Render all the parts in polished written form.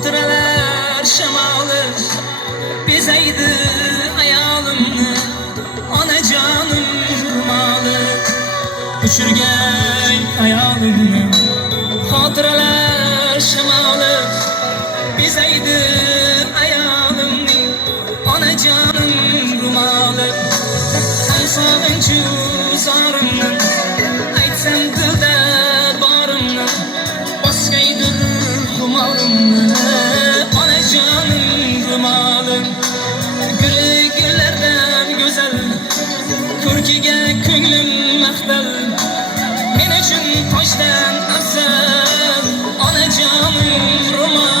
Xotirələr şamalı bezəydi ayalımni, onajonim rumalı uçurgan ayalımni. Xotirələr şamalı bezəydi ayalımni, onajonim rumalı. Sog'inchu zorimni aytsam dilda borimni, boshqaydir xumorimni, onajonim rumolim. Gullardan go'zal ko'rkiga ko'nglim maqtal, men uchun toshdan afzal onajonim rumolim.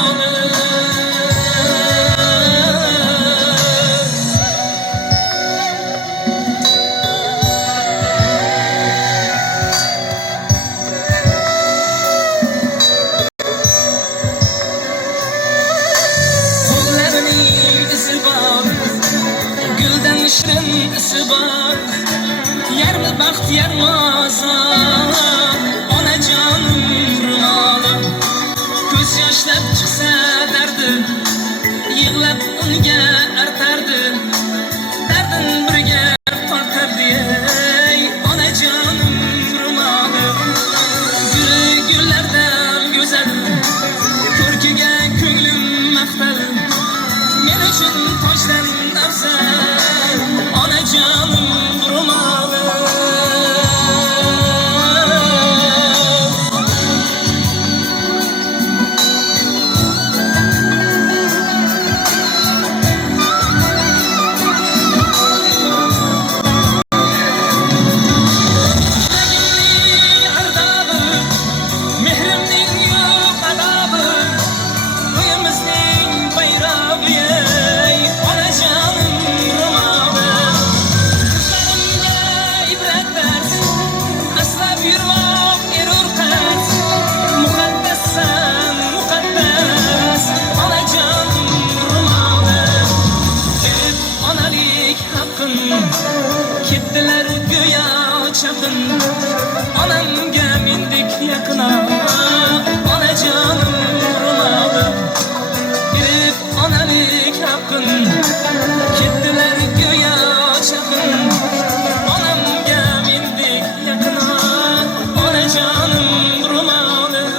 Gülden şirin isi var, yarmi baxt yarmi azap, onajonim rumolim. Ko'z yoshlab chiqsa dardim, yig'lab unga artardim, dardim birga tortardi ey onajonim rumolim. Gullardan go'zal ko'rkiga ko'nglim maqtal, men uchun toshdan afzal onajonim rumolim. Yuragimning ardobi, mehrimning yo'q adobi, uyimizning bayrog'i ey onajonim rumolim. Ko'zlarimga ibrat dars, aslab yurmoq erur qat, muqaddassan muqaddas onajonim rumolim. Bilib onalik haqqin, ketdilar go'yo chaqin, onamga mendek yaqin onajonim rumolim. Bilib onalik haqqin, ketdilar go'yo chaqin, onamga mendek yaqin onajonim rumolim.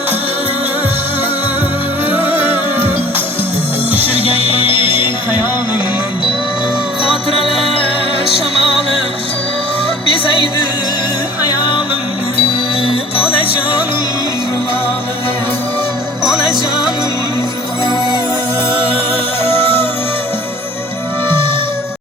Ushirgan xayolimni xotiralar shamoli bezaydi hayolimni, onajonim